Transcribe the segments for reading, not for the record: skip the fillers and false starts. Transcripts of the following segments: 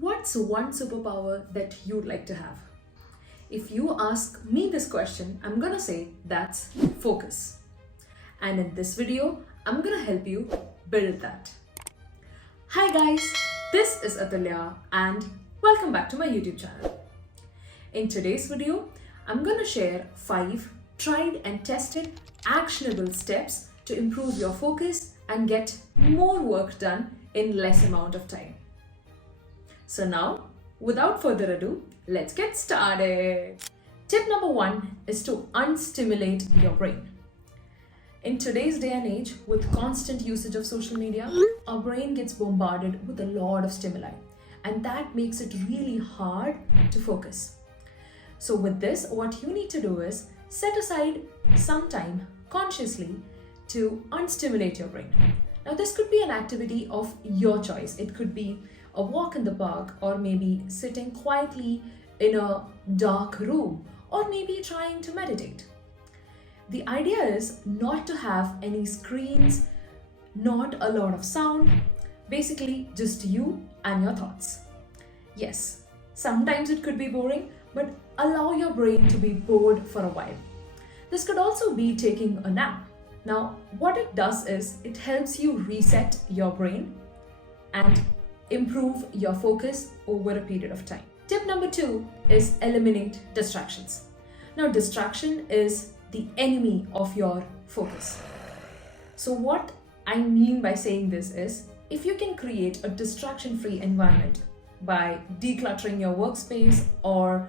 What's one superpower that you'd like to have? If you ask me this question, I'm gonna say that's focus. And in this video, I'm gonna help you build that. Hi guys, this is Athulya and welcome back to my YouTube channel. In today's video, I'm gonna share 5 tried and tested actionable steps to improve your focus and get more work done in less amount of time. So now, without further ado, let's get started. Tip number 1 is to unstimulate your brain. In today's day and age, with constant usage of social media, our brain gets bombarded with a lot of stimuli, and that makes it really hard to focus. So with this, what you need to do is set aside some time consciously to unstimulate your brain. Now this could be an activity of your choice. It could be a walk in the park, or maybe sitting quietly in a dark room, or maybe trying to meditate. The idea is not to have any screens, not a lot of sound, basically just you and your thoughts. Yes, sometimes it could be boring, but allow your brain to be bored for a while. This could also be taking a nap. Now, what it does is it helps you reset your brain and improve your focus over a period of time. Tip number 2 is eliminate distractions. Now, distraction is the enemy of your focus. So what I mean by saying this is, if you can create a distraction-free environment by decluttering your workspace or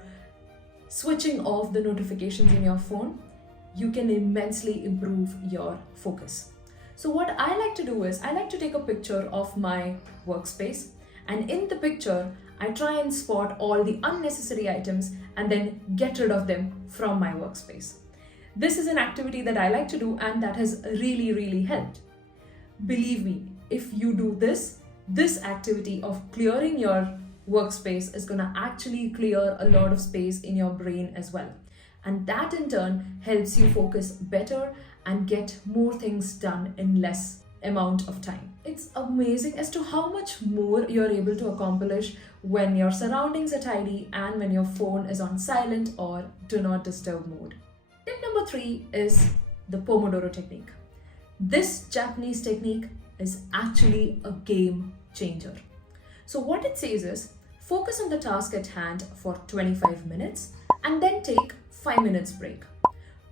switching off the notifications in your phone, you can immensely improve your focus. So what I like to do is, I like to take a picture of my workspace, and in the picture, I try and spot all the unnecessary items and then get rid of them from my workspace. This is an activity that I like to do, and that has really helped. Believe me, if you do this activity of clearing your workspace is gonna actually clear a lot of space in your brain as well. And that in turn helps you focus better and get more things done in less amount of time. It's amazing as to how much more you're able to accomplish when your surroundings are tidy and when your phone is on silent or do not disturb mode. Tip number 3 is the Pomodoro technique. This Japanese technique is actually a game changer. So what it says is, focus on the task at hand for 25 minutes and then take 5 minutes break.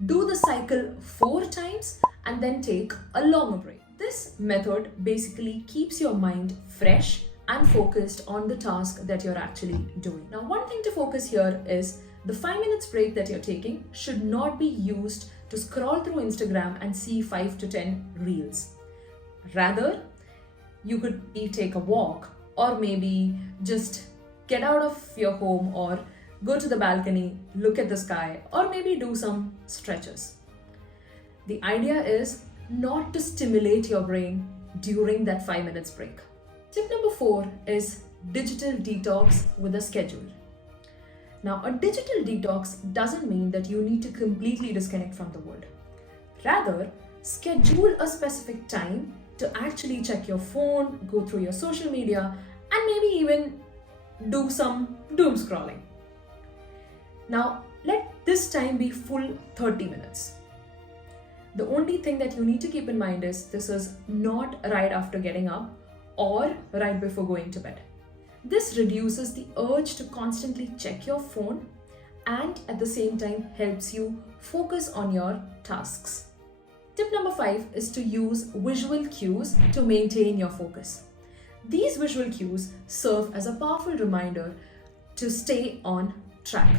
Do the cycle 4 times and then take a longer break. This method basically keeps your mind fresh and focused on the task that you're actually doing. Now, one thing to focus here is the 5 minutes break that you're taking should not be used to scroll through Instagram and see 5 to 10 reels. Rather, you could take a walk, or maybe just get out of your home or go to the balcony, look at the sky, or maybe do some stretches. The idea is not to stimulate your brain during that 5 minutes break. Tip number 4 is digital detox with a schedule. Now, a digital detox doesn't mean that you need to completely disconnect from the world. Rather, schedule a specific time to actually check your phone, go through your social media, and maybe even do some doom scrolling. Now, let this time be full 30 minutes. The only thing that you need to keep in mind is this is not right after getting up or right before going to bed. This reduces the urge to constantly check your phone and at the same time helps you focus on your tasks. Tip number 5 is to use visual cues to maintain your focus. These visual cues serve as a powerful reminder to stay on track.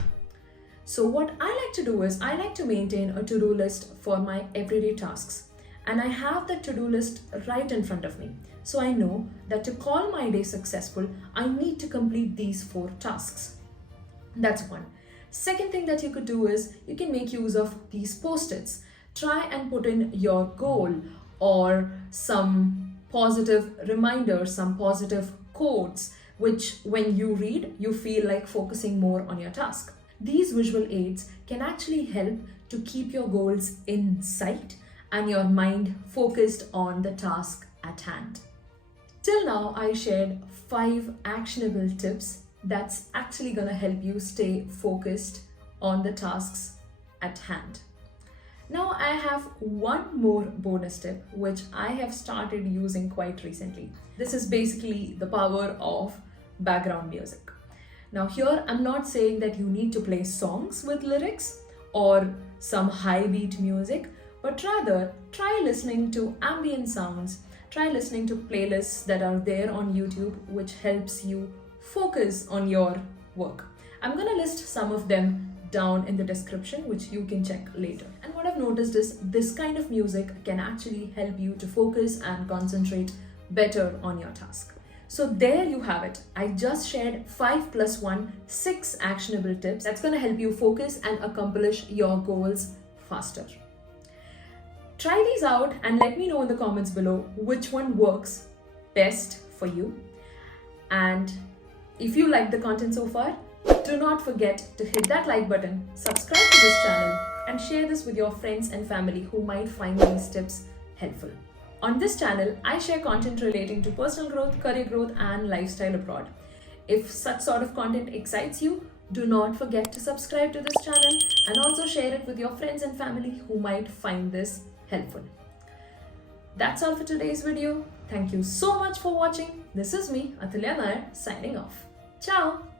So what I like to do is, I like to maintain a to-do list for my everyday tasks. And I have that to-do list right in front of me. So I know that to call my day successful, I need to complete these 4 tasks. That's one. Second thing that you could do is, you can make use of these post-its. Try and put in your goal or some positive reminders, some positive quotes, which when you read, you feel like focusing more on your task. These visual aids can actually help to keep your goals in sight and your mind focused on the task at hand. Till now, I shared 5 actionable tips that's actually gonna help you stay focused on the tasks at hand. Now, I have one more bonus tip which I have started using quite recently. This is basically the power of background music. Now, here I'm not saying that you need to play songs with lyrics or some high beat music, but rather try listening to ambient sounds. Try listening to playlists that are there on YouTube, which helps you focus on your work. I'm gonna list some of them down in the description, which you can check later. And what I've noticed is this kind of music can actually help you to focus and concentrate better on your task. So there you have it. I just shared 5 plus 1, 6 actionable tips that's gonna help you focus and accomplish your goals faster. Try these out and let me know in the comments below which one works best for you. And if you like the content so far, do not forget to hit that like button, subscribe to this channel, and share this with your friends and family who might find these tips helpful. On this channel, I share content relating to personal growth, career growth, and lifestyle abroad. If such sort of content excites you, do not forget to subscribe to this channel and also share it with your friends and family who might find this helpful. That's all for today's video. Thank you so much for watching. This is me, Athulya Nair, signing off. Ciao!